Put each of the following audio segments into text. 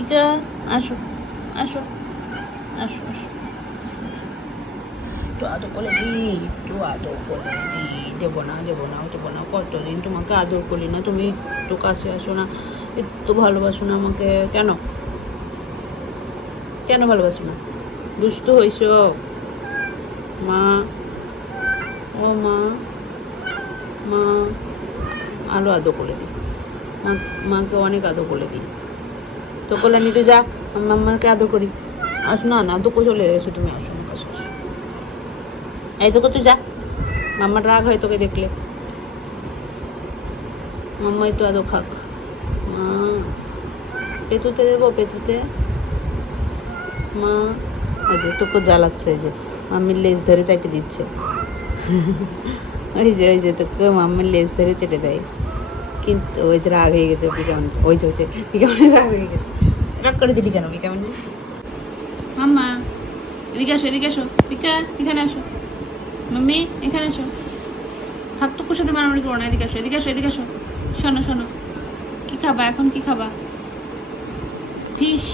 Pika আসো আসো আসো আসো একটু আদর করে দি একটু আদর করে দি দেবো না দেবো না দেবো না। কতদিন তোমাকে আদর করি না? তুমি একটু কাছে আসো না। একটু ভালোবাসো না আমাকে। কেন? কেন ভালোবাসো না? দুষ্ট হইস মা, ও মা মা আরও আদর করে দিই। মাকে অনেক আদর করে দিই। তো কল্যাণী তুই যা, আমি মাম্মাকে আদর করি। আসো, না না করে চলে এসো তুমি আসো কাছে আসো এই তোকে তুই যা, মাম্মার রাগ হয় তোকে দেখলে। মাম্মা একটু আদর খাক। মা, পেতুতে দেবো, পেতুতে। মা ওই যে তোকে জ্বালাচ্ছে, এই যে, মাম্মির লেজ ধরে চাইটে দিচ্ছে। ওই যে ওই যে তোকে মাম্মির লেজ ধরে চেটে দেয়। কিন্তু ওই যে রাগ হয়ে গেছে বিকামন ওই যে ওই যে বিকামনের রাগ হয়ে গেছে। রাগ করে দিলি কেন বিকামনে মাম্মা, এদিকে আসো এদিকে আসো। পিকা এখানে আসো। মাম্মি, এখানে আসো। হাত তো সাথে মারামারি করো না, এদিকে আসো এদিকে আসো এদিকে আসো। শোনো শোনো। কি খাবা? এখন কি খাবা? ফিশ।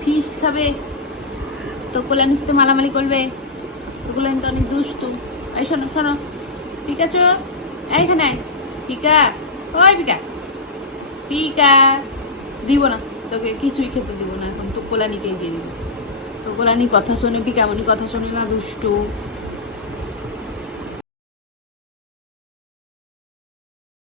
ফিশ খাবে। তো কল্যাণীর সাথে মালামালি করবে। তো কল্যাণী তো অনেক দুষ্টু। এই শোনো শোনো। পিকাচো এইখানে আয়। পিকা? ওই পিকা। পিকা, দিব না। তোকে কিছুই খেতে দিব না এখন। তো কোলানিকেই দিয়ে দিব। তো কোলানি কথা শোনে পিকামনি কথা শোনে না, দুষ্টু।